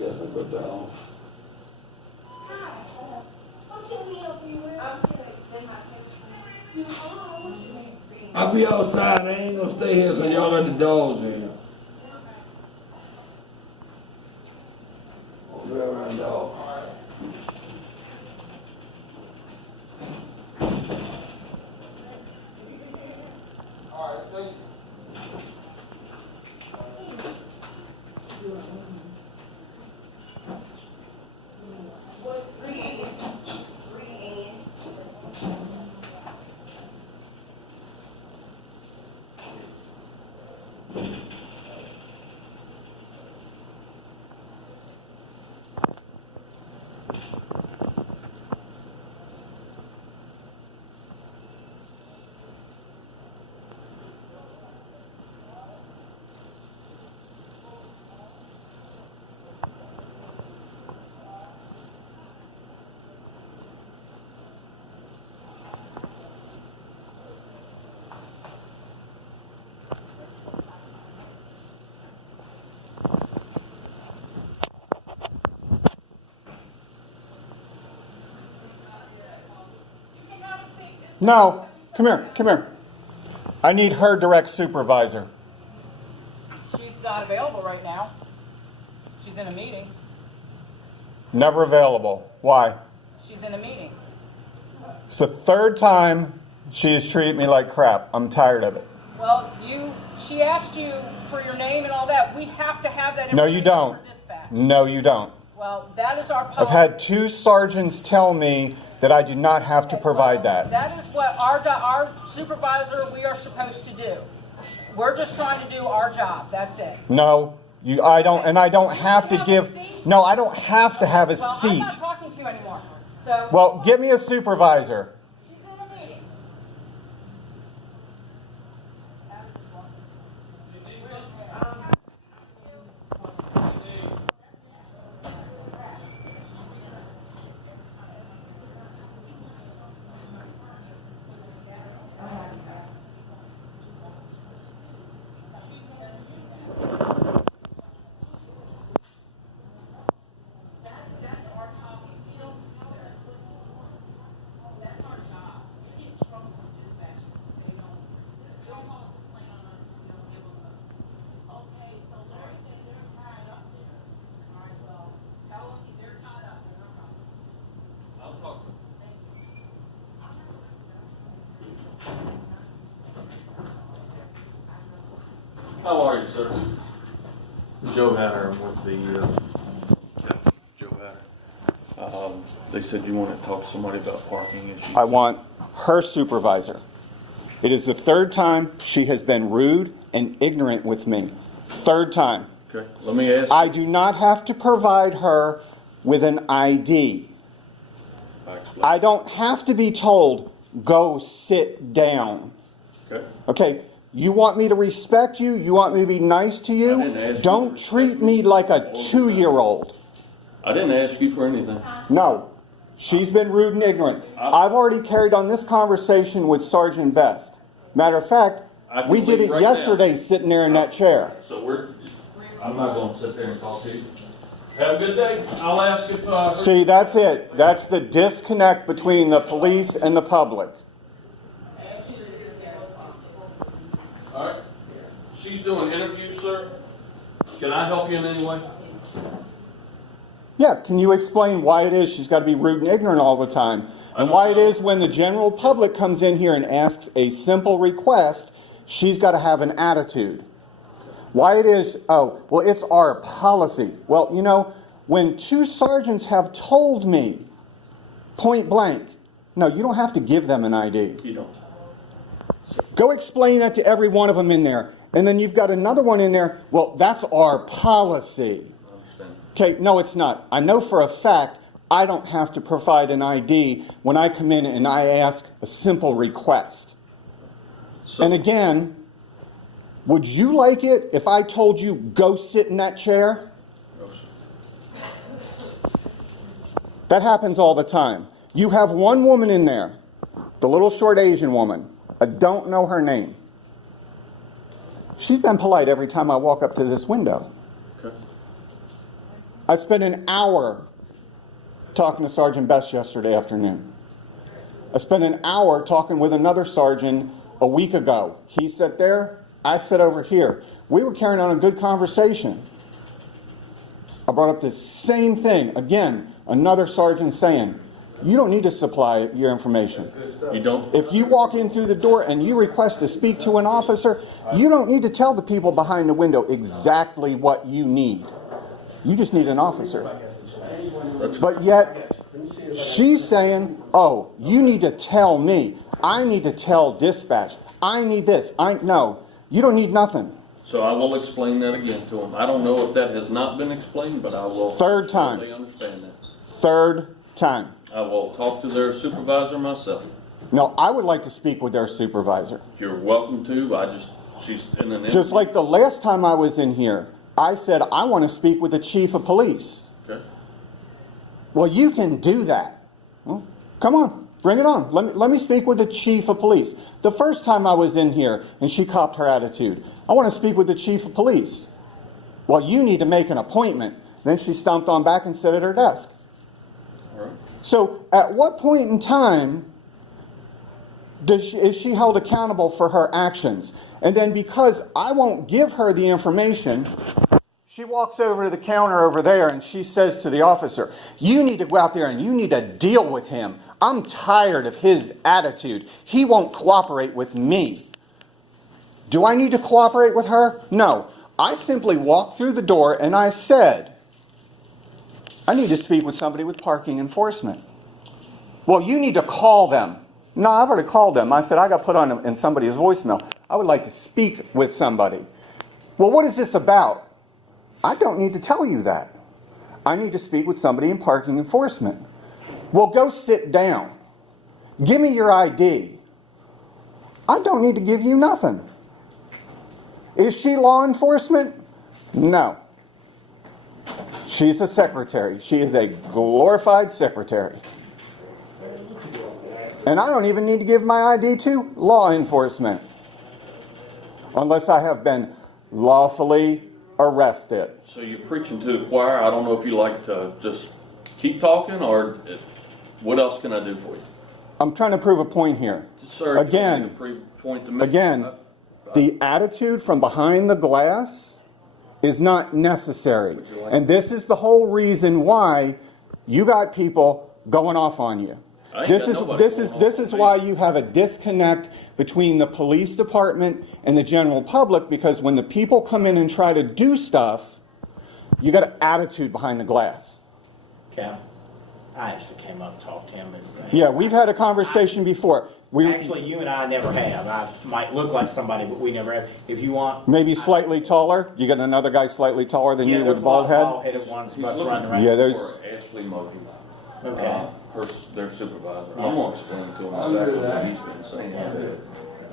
Yes, I go down. What can we help you with? I'm going to extend my paper. What's your name? I'll be outside. I ain't gonna stay here because y'all got the dogs in here. I'll be around dog. No, come here. I need her direct supervisor. She's not available right now. She's in a meeting. Never available. Why? She's in a meeting. It's the third time she has treated me like crap. I'm tired of it. Well, she asked you for your name and all that. We have to have that information. No, you don't. For dispatch. No, you don't. Well, that is our policy. I've had 2 sergeants tell me that I do not have to provide that. That is what our supervisor, we are supposed to do. We're just trying to do our job. That's it. No, I don't, and I don't have to give. No, I don't have to have a seat. I'm not talking to you anymore. So. Well, get me a supervisor. She's in a meeting. How are you, sir? Joe Hatter, I'm with the Captain Joe Hatter. They said you want to talk to somebody about parking issues. I want her supervisor. It is the third time she has been rude and ignorant with me. Third time. Okay, let me ask. I do not have to provide her with an ID. I don't have to be told, go sit down. Okay. Okay, you want me to respect you? You want me to be nice to I didn't you? ask you Don't to treat respect me me. like a 2-year-old. I didn't ask you for anything. No, she's been rude and ignorant. I've already carried on this conversation with Sergeant Best. Matter of fact, I can we did leave it right yesterday now. sitting there in that chair. So I'm not going to sit there and talk to you. Have a good day. I'll ask if. See, that's it. That's the disconnect between the police and the public. All right. She's doing interviews, sir. Can I help you in any way? Yeah, can you explain why it is she's got to be rude and ignorant all the time? And why it is when the general public comes in here and asks a simple request, she's got to have an attitude. Why it is, oh, well, it's our policy. Well, you know, when 2 sergeants have told me, point blank, no, you don't have to give them an ID. You don't. Go explain that to every one of them in there. And then you've got another one in there, well, that's our policy. I understand. Okay, no, it's not. I know for a fact I don't have to provide an ID when I come in and I ask a simple request. So, And again, would you like it if I told you go sit in that chair? no, sir. That happens all the time. You have one woman in there, the little short Asian woman. I don't know her name. She's been polite every time I walk up to this window. Okay. I spent an hour talking to Sergeant Best yesterday afternoon. I spent an hour talking with another sergeant a week ago. He sat there, I sat over here. We were carrying on a good conversation. I brought up this same thing. Again, another sergeant saying, you don't need to supply your information. You don't? If you walk in through the door and you request to speak to an officer, you don't need to tell the people behind the window exactly what you need. You just need an officer. But yet, she's saying, oh, you need to tell me. I need to tell dispatch. I need this. No, you don't need nothing. So I will explain that again to them. I don't know if that has not been explained, but I will. Third time. Totally understand that. Third time. I will talk to their supervisor myself. No, I would like to speak with their supervisor. You're welcome to. She's in an. Just like the last time I was in here, I said, I want to speak with the chief of police. Okay. Well, you can do that. Well, come on, bring it on. Let me speak with the chief of police. The first time I was in here and she copped her attitude, I want to speak with the chief of police. Well, you need to make an appointment. Then she stomped on back and sat at her desk. All right. So at what point in time is she held accountable for her actions? And then because I won't give her the information, she walks over to the counter over there and she says to the officer, you need to go out there and you need to deal with him. I'm tired of his attitude. He won't cooperate with me. Do I need to cooperate with her? No. I simply walked through the door and I said, I need to speak with somebody with parking enforcement. Well, you need to call them. No, I've already called them. I said, I got put on in somebody's voicemail. I would like to speak with somebody. Well, what is this about? I don't need to tell you that. I need to speak with somebody in parking enforcement. Well, go sit down. Give me your ID. I don't need to give you nothing. Is she law enforcement? No. She's a secretary. She is a glorified secretary. And I don't even need to give my ID to law enforcement. Unless I have been lawfully arrested. So you're preaching to the choir. I don't know if you like to just keep talking or what else can I do for you? I'm trying to prove a point here. Sir, Again, you need to prove a point to me. the attitude from behind the glass is not necessary. And this is the whole reason why you got people going off on you. This is why you have a disconnect between the police department and the general public, because when the people come in and try to do stuff, you got an attitude behind the glass. Okay. I actually came up and talked to him. Yeah, we've had a conversation before. Actually, you and I never have. I might look like somebody, but we never have. If you want... Maybe slightly taller? You got another guy slightly taller than you with a bald head? Bald-headed ones must run around. Yeah, there's... Ashley Moby. Okay. Their supervisor. I'm going to explain to him exactly what he's been saying.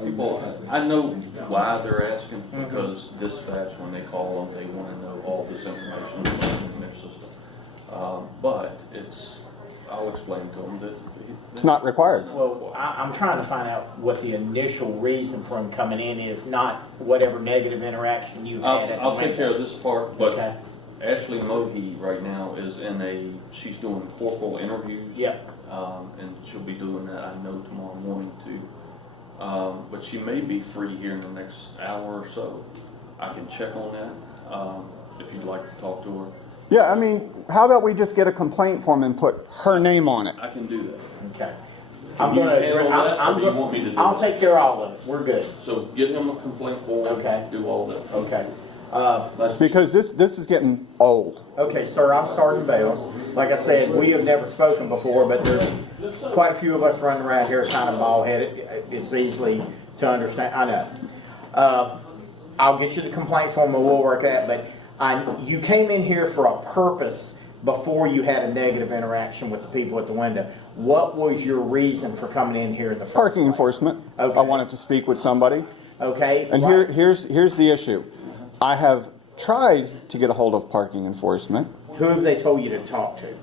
People, I know why they're asking, because dispatch, when they call them, they want to know all this information in their system. But I'll explain to them that It's not required. Well, I'm trying to find out what the initial reason for him coming in is, not whatever negative interaction you had at the I'll take care of this part, but Okay. Ashley Mohy right now is she's doing corporal interviews. Yep. And she'll be doing that, I know, tomorrow morning too. But she may be free here in the next hour or so. I can check on that, if you'd like to talk to her. Yeah, I mean, how about we just get a complaint form and put her name on it? I can do that. Okay. Can you handle that, or do you want me to do I'll that? take care of all of it. We're good. So get him a complaint form, Okay. do all that. Okay. Because this is getting old. Okay, sir, I'm Sergeant Bales. Like I said, we have never spoken before, but there's quite a few of us running around here kind of bald-headed. It's easily to understand. I know. I'll get you the complaint form and we'll work that, but you came in here for a purpose before you had a negative interaction with the people at the window. What was your reason for coming in here in the first Parking place? enforcement. Okay. I wanted to speak with somebody. Okay. And here's the issue. I have tried to get a hold of parking enforcement. Who have they told you to talk to?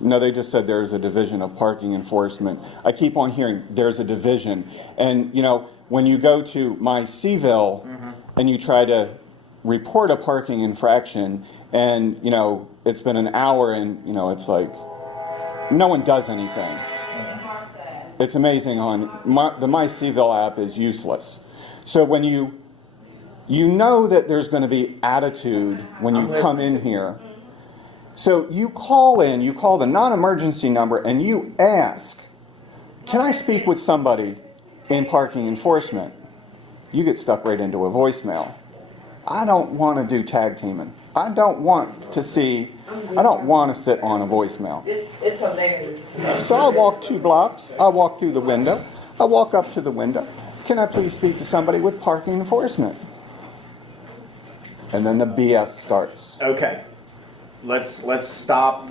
No, they just said there's a division of parking enforcement. I keep on hearing there's a division. And, you know, when you go to My Seville and you try to report a parking infraction and, you know, it's been an hour and, you know, it's like, no one does anything. It's amazing the MySeaville app is useless. So when you know that there's going to be attitude when you come in here. So you call the non-emergency number and you ask, can I speak with somebody in parking enforcement? You get stuck right into a voicemail. I don't want to do tag teaming. I don't want to sit on a voicemail. It's hilarious. So I walk 2 blocks, I walk through the window, I walk up to the window. Can I please speak to somebody with parking enforcement? And then the BS starts. Okay, let's stop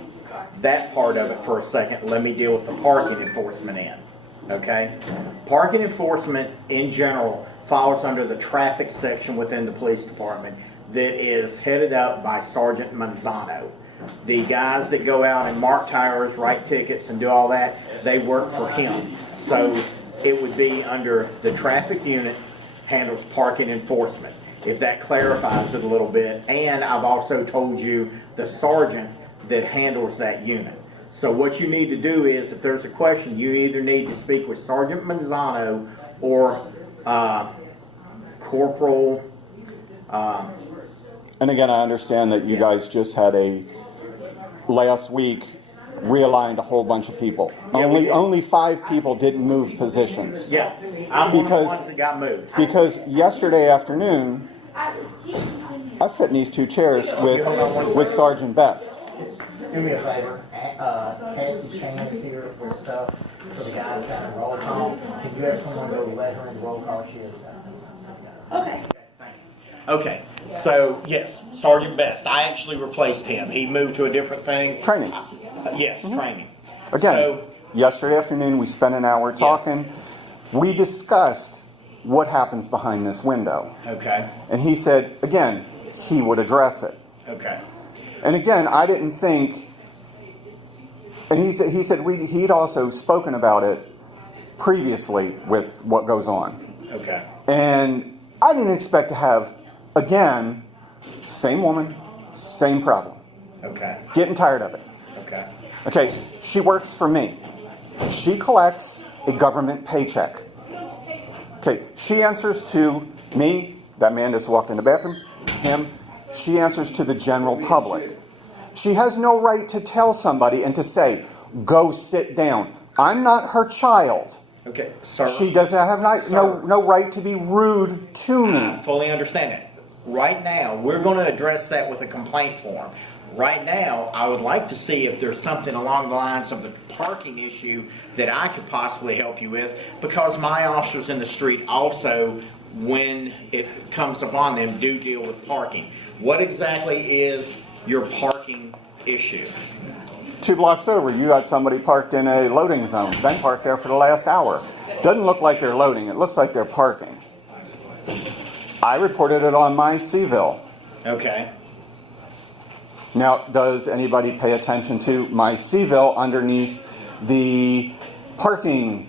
that part of it for a second. Let me deal with the parking enforcement end. Okay, parking enforcement in general falls under the traffic section within the police department that is headed up by Sergeant Manzano. The guys that go out and mark tires, write tickets, and do all that, they work for him. So it would be under the traffic unit, handles parking enforcement, if that clarifies it a little bit. And I've also told you the sergeant that handles that unit. So what you need to do is, if there's a question, you either need to speak with Sergeant Manzano or Corporal. And again, I understand that you guys just had last week, realigned a whole bunch of people. Yeah, we did. Only 5 people didn't move positions. Yeah, I'm one of the ones that got moved. Because yesterday afternoon, I sat in these 2 chairs with Sergeant Best. Do me a favor, Cassie Chan is here with stuff for the guys down in roll call. Can you have someone go let her in the roll call? She is. Okay. Okay, so yes, Sergeant Best. I actually replaced him. He moved to a different thing. Training. Yes, training. Again, So, yesterday afternoon we spent an hour talking. We discussed what happens behind this window. okay, And he said, again, he would address it. okay, And again, I didn't think, and he said he'd also spoken about it previously with what goes on. okay, And I didn't expect to have, again, same woman, same problem. okay, Getting tired of it. okay, Okay, she works for me. She collects a government paycheck. Okay, she answers to me, that man just walked in the bathroom, him. She answers to the general public. She has no right to tell somebody and to say, go sit down. I'm not her child. okay, sir. She doesn't have no right to be rude to me. I fully understand that. Right now, we're going to address that with a complaint form. Right now, I would like to see if there's something along the lines of the parking issue that I could possibly help you with, because my officers in the street also, when it comes upon them, do deal with parking. What exactly is your parking issue? 2 blocks over, you got somebody parked in a loading zone. Been parked there for the last hour. Doesn't look like they're loading. It looks like they're parking. I reported it on MySeaville. Okay. Now, does anybody pay attention to MySeaville underneath the parking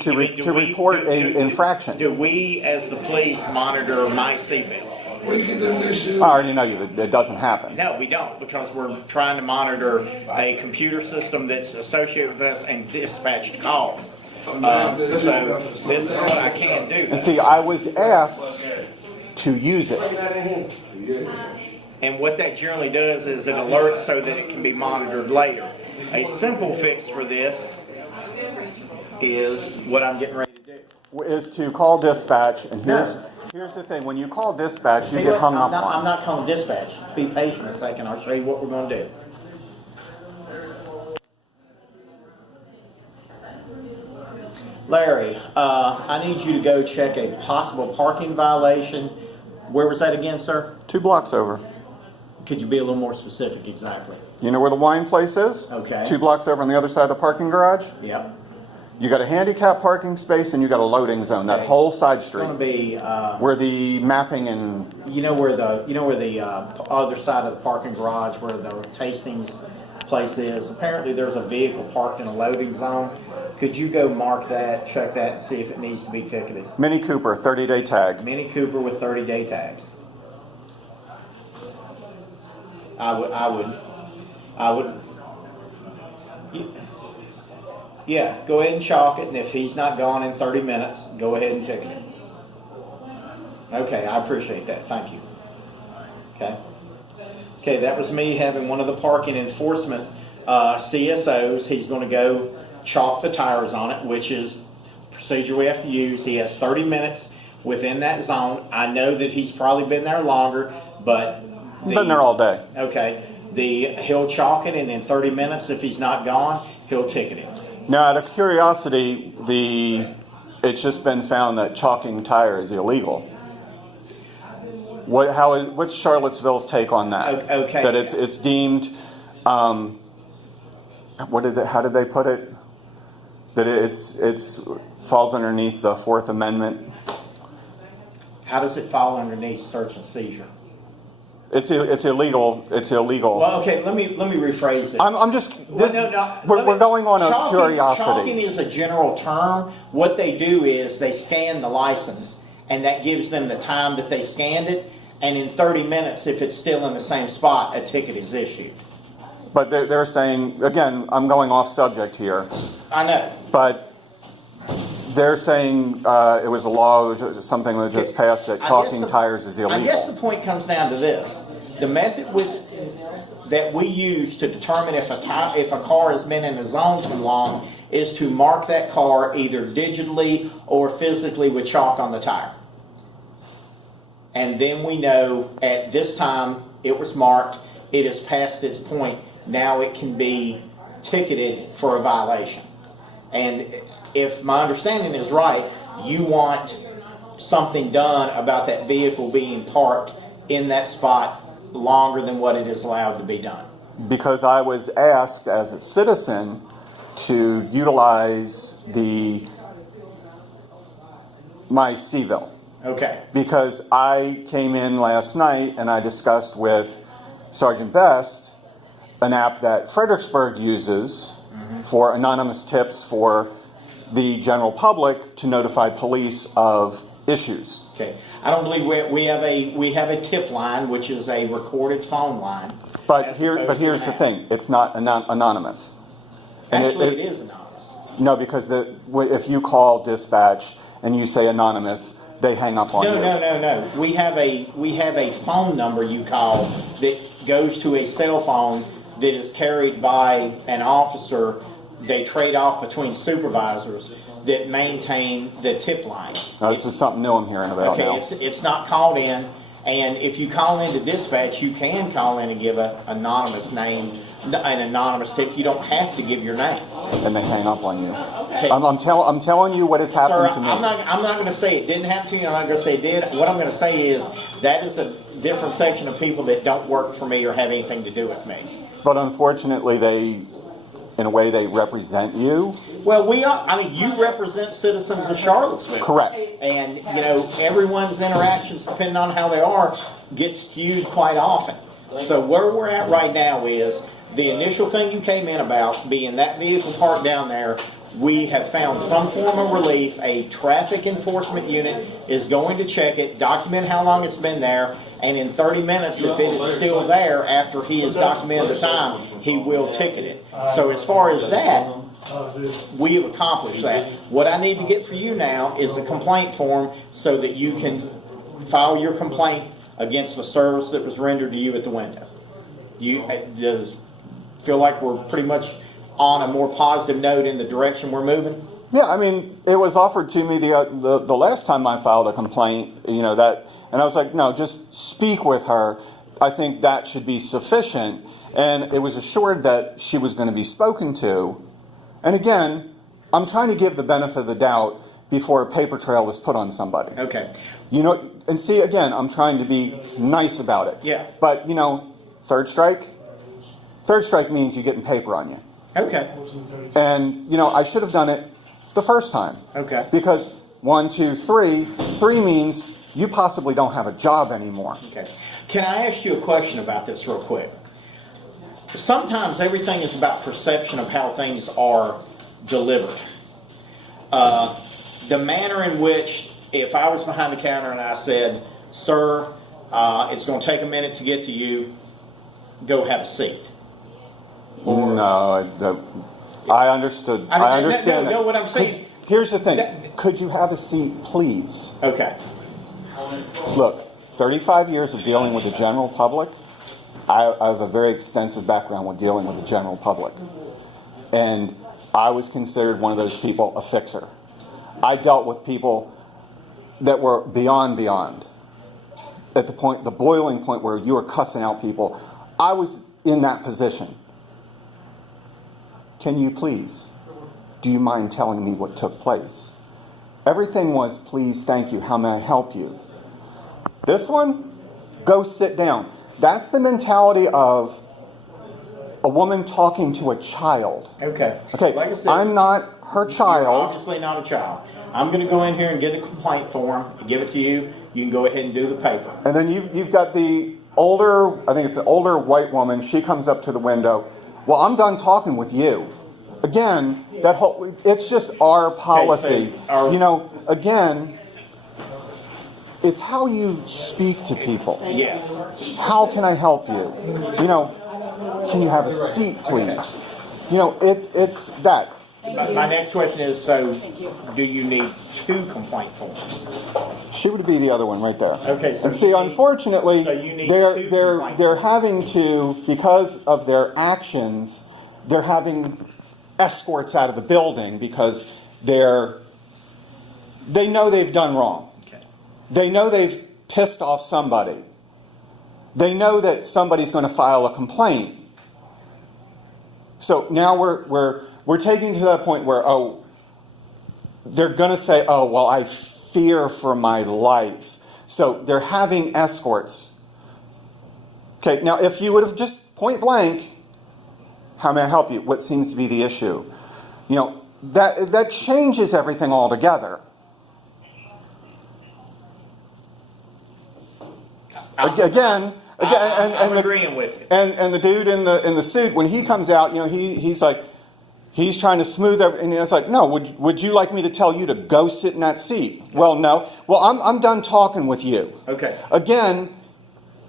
to report an infraction? Do we, as the police, monitor MySeaville? We can do this. I already know you that it doesn't happen. No, we don't, because we're trying to monitor a computer system that's associated with us and dispatched calls. So this is what I can do. And see, I was asked to use it. And what that generally does is it alerts so that it can be monitored later. A simple fix for this is what I'm getting ready to do. Is to call dispatch, and here's the thing: when you call dispatch, you Hey, get look, hung up I'm on. not calling dispatch. Be patient a second. I'll show you what we're going to do. Larry, I need you to go check a possible parking violation. Where was that again, sir? 2 blocks over. Could you be a little more specific exactly? You know where the wine place is? Okay. 2 blocks over on the other side of the parking garage. Yep. You got a handicap parking space and you got a loading zone. That Okay. whole side It's street going to be, where the mapping and you know where the other side of the parking garage where the tastings place is. Apparently, there's a vehicle parked in a loading zone. Could you go mark that, check that, and see if it needs to be ticketed? Mini Cooper 30-day tag. Mini Cooper with 30-day tags. I would, yeah, go ahead and chalk it, and if he's not gone in 30 minutes, go ahead and ticket him. Okay, I appreciate that, thank you. Okay. Okay, that was me having one of the parking enforcement CSOs. He's going to go chalk the tires on it, which is procedure we have to use. He has 30 minutes within that zone. I know that he's probably been there longer, but Been there all day. Okay, he'll chalk it, and in 30 minutes, if he's not gone, he'll ticket him. Now, out of curiosity, it's just been found that chalking tires is illegal. What's Charlottesville's take on that? Okay. That it's deemed. How did they put it? That it's falls underneath the Fourth Amendment. How does it fall underneath search and seizure? It's illegal. It's illegal. Well, okay. Let me rephrase this. I'm just. Well, no, we're going on a curiosity. Chalking is a general term. What they do is they scan the license, and that gives them the time that they scanned it. And in 30 minutes, if it's still in the same spot, a ticket is issued. But they're saying, again, I'm going off subject here. I know. But they're saying it was a law, it was something that just passed, that chalking tires is illegal. I guess the point comes down to this. The method that we use to determine if a car has been in a zone too long is to mark that car either digitally or physically with chalk on the tire. And then we know at this time it was marked, it is past its point, now it can be ticketed for a violation. And if my understanding is right, you want something done about that vehicle being parked in that spot longer than what it is allowed to be done. Because I was asked as a citizen to utilize my CVIL. Okay. Because I came in last night and I discussed with Sergeant Best an app that Fredericksburg uses for anonymous tips for the general public to notify police of issues. Okay. I don't believe we have a tip line, which is a recorded phone line. But here's the thing: it's not anonymous. And Actually, it is anonymous. No, because if you call dispatch and you say anonymous, they hang up on you. No. We have a phone number you call that goes to a cell phone that is carried by an officer. They trade off between supervisors that maintain the tip line. Now, this is something new I'm hearing about now. It's not called in, and if you call into dispatch, you can call in and give an anonymous name, an anonymous tip. You don't have to give your name. And they hang up on you. Okay. I'm telling you what has happened Sir, to me. I'm not going to say it didn't happen to you. I'm not going to say it did. What I'm going to say is that is a different section of people that don't work for me or have anything to do with me. But unfortunately, in a way, they represent you. Well, you represent citizens of Charlottesville. Correct. And, everyone's interactions, depending on how they are, get skewed quite often. So where we're at right now is the initial thing you came in about being that vehicle parked down there. We have found some form of relief. A traffic enforcement unit is going to check it, document how long it's been there, and in 30 minutes, if it is still there after he has documented the time, he will ticket it. So as far as that, we have accomplished that. What I need to get for you now is a complaint form so that you can file your complaint against the service that was rendered to you at the window. Does feel like we're pretty much on a more positive note in the direction we're moving? Yeah, I mean, it was offered to me the last time I filed a complaint, and I was like, no, just speak with her. I think that should be sufficient. And it was assured that she was going to be spoken to. And again, I'm trying to give the benefit of the doubt before a paper trail is put on somebody. Okay. And see, again, I'm trying to be nice about it. Yeah. But, third strike means you're getting paper on you. Okay. And, I should have done it the first time. Okay. Because 1, 2, 3, 3 means you possibly don't have a job anymore. Okay. Can I ask you a question about this real quick? Sometimes everything is about perception of how things are delivered. The manner in which, if I was behind the counter and I said, sir, it's going to take a minute to get to you, go have a seat. No, I understood. I understand that. No, what I'm saying. Here's the thing. Could you have a seat, please? Okay. Look, 35 years of dealing with the general public. I have a very extensive background with dealing with the general public. And I was considered one of those people, a fixer. I dealt with people that were beyond. At the boiling point where you were cussing out people. I was in that position. Can you please? Do you mind telling me what took place? Everything was, please, thank you, how may I help you? This one, go sit down. That's the mentality of a woman talking to a child. Okay. Okay, Like I said, I'm not her you're child. obviously not a child. I'm going to go in here and get a complaint form, give it to you. You can go ahead and do the paper. And then you've got the older, I think it's an older white woman, she comes up to the window. Well, I'm done talking with you. Again, it's just our policy. so You know, again, it's how you speak to people. Yes. How can I help you? You know, can you have a seat, please? You know, it's that. My next question is, so do you need 2 complaint forms? She would be the other one right there. Okay, so and see, you need- unfortunately, so you need 2 complaint they're forms. having to, because of their actions, they're having escorts out of the building because they know they've done wrong. Okay. They know they've pissed off somebody. They know that somebody's going to file a complaint. So now we're taking to that point where, they're going to say, oh, well, I fear for my life. So they're having escorts. Okay, now if you would have just point blank, how may I help you? What seems to be the issue? You know, that changes everything altogether. Again, I'm agreeing with you. And the dude in the suit, when he comes out, you know, he's like, he's trying to smooth everything. And it's like, no, would you like me to tell you to go sit in that seat? Well, no. Well, I'm done talking with you. Okay. Again,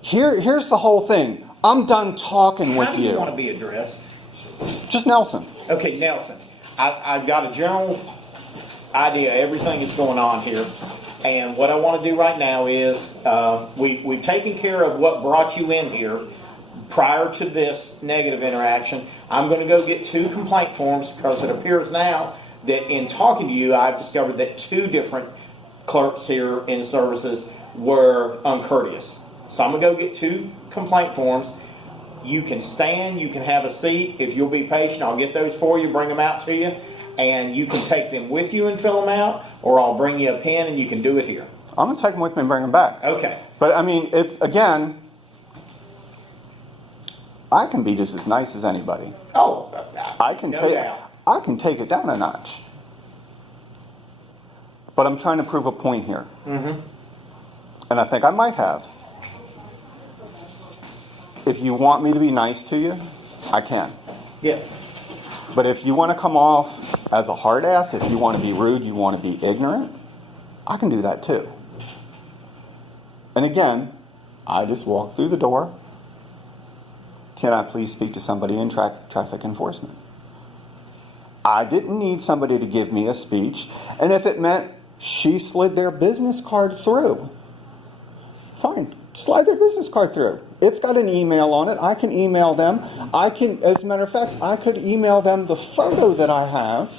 here's the whole thing. I'm done talking with How do you you. want to be addressed? Just Nelson. Okay, Nelson. I've got a general idea of everything that's going on here. And what I want to do right now is, we've taken care of what brought you in here prior to this negative interaction. I'm going to go get 2 complaint forms because it appears now that in talking to you, I've discovered that 2 different clerks here in services were uncourteous. So I'm going to go get 2 complaint forms. You can stand, you can have a seat. If you'll be patient, I'll get those for you, bring them out to you. And you can take them with you and fill them out, or I'll bring you a pen and you can do it here. I'm going to take them with me and bring them back. Okay. But I mean, again, I can be just as nice as anybody. Oh, I can take it down a notch. But I'm trying to prove a point here. Mm-hmm. And I think I might have. If you want me to be nice to you, I can. Yes. But if you want to come off as a hard ass, if you want to be rude, you want to be ignorant, I can do that too. And again, I just walk through the door. Can I please speak to somebody in traffic enforcement? I didn't need somebody to give me a speech. And if it meant she slid their business card through, fine, slide their business card through. It's got an email on it. I can email them. As a matter of fact, I could email them the photo that I have.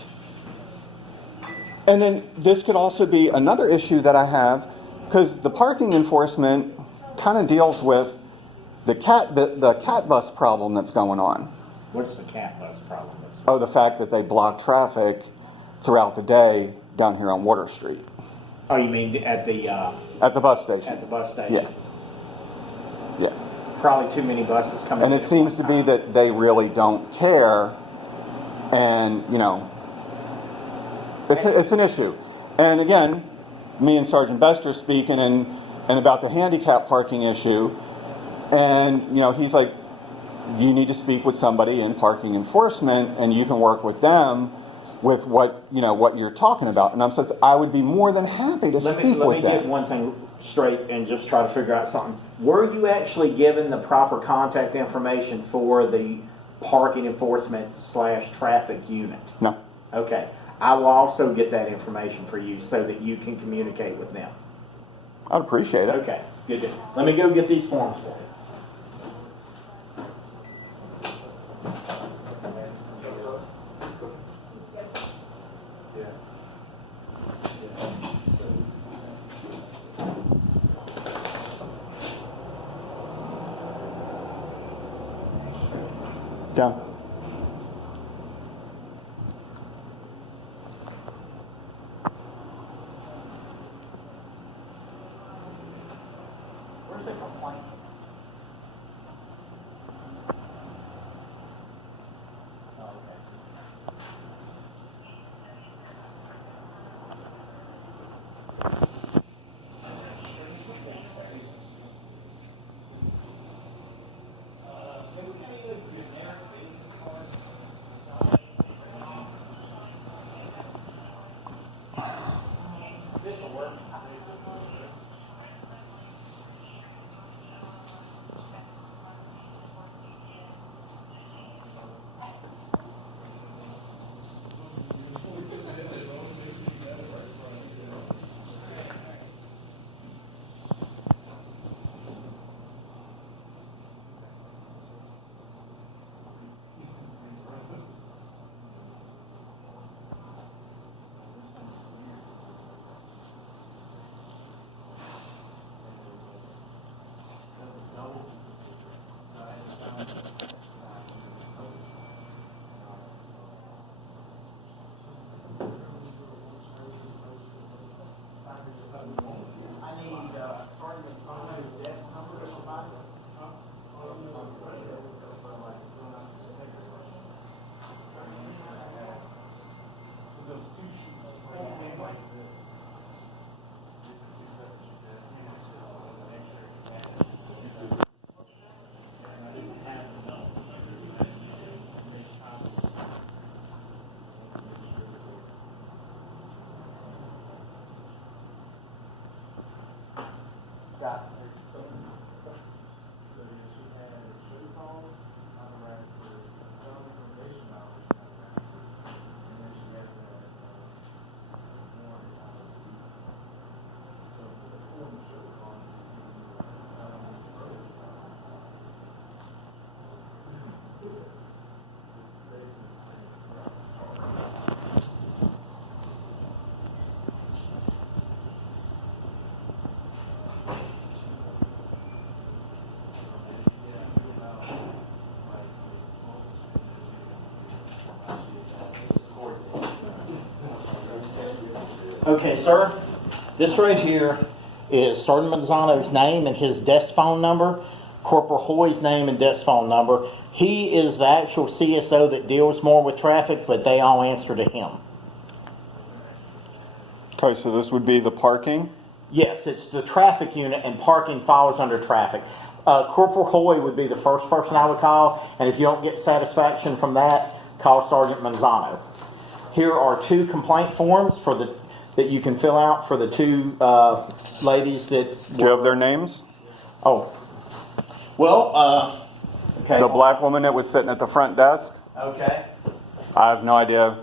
And then this could also be another issue that I have, because the parking enforcement kind of deals with the cat bus problem that's going on. What's the cat bus problem? Oh, the fact that they block traffic throughout the day down here on Water Street. Oh, you mean at the bus station? At the bus station. Yeah. Yeah. Probably too many buses coming. And it seems to be that they really don't care, and you know, it's an issue. And again, me and Sergeant Bester speaking and about the handicap parking issue, and you know, he's like, you need to speak with somebody in parking enforcement, and you can work with them with what you're talking about. And I'm saying I would be more than happy to speak with them. Let me get one thing straight and just try to figure out something. Were you actually given the proper contact information for the parking enforcement / traffic unit? No. Okay. I will also get that information for you so that you can communicate with them. I'd appreciate it. Okay, good deal. Let me go get these forms for you. Down. Where's the complaint? Oh, okay. Okay, sir, this right here is Sergeant Manzano's name and his desk phone number, Corporal Hoy's name and desk phone number. He is the actual CSO that deals more with traffic, but they all answer to him. Okay, so this would be the parking? Yes, it's the traffic unit, and parking follows under traffic. Corporal Hoy would be the first person I would call, and if you don't get satisfaction from that, call Sergeant Manzano. Here are 2 complaint forms that you can fill out for the 2 ladies that... Do you have their names? Oh. Well, okay. The black woman that was sitting at the front desk? Okay. I have no idea,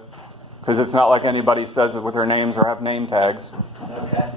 because it's not like anybody says it with their names or have name tags. Okay.